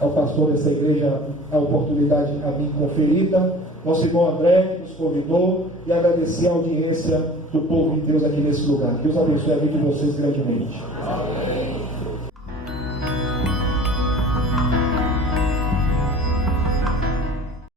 ao pastor dessa igreja a oportunidade a mim conferida, nosso irmão André, que nos convidou, e agradecer a audiência do povo de Deus aqui nesse lugar. Deus abençoe a vida de vocês grandemente.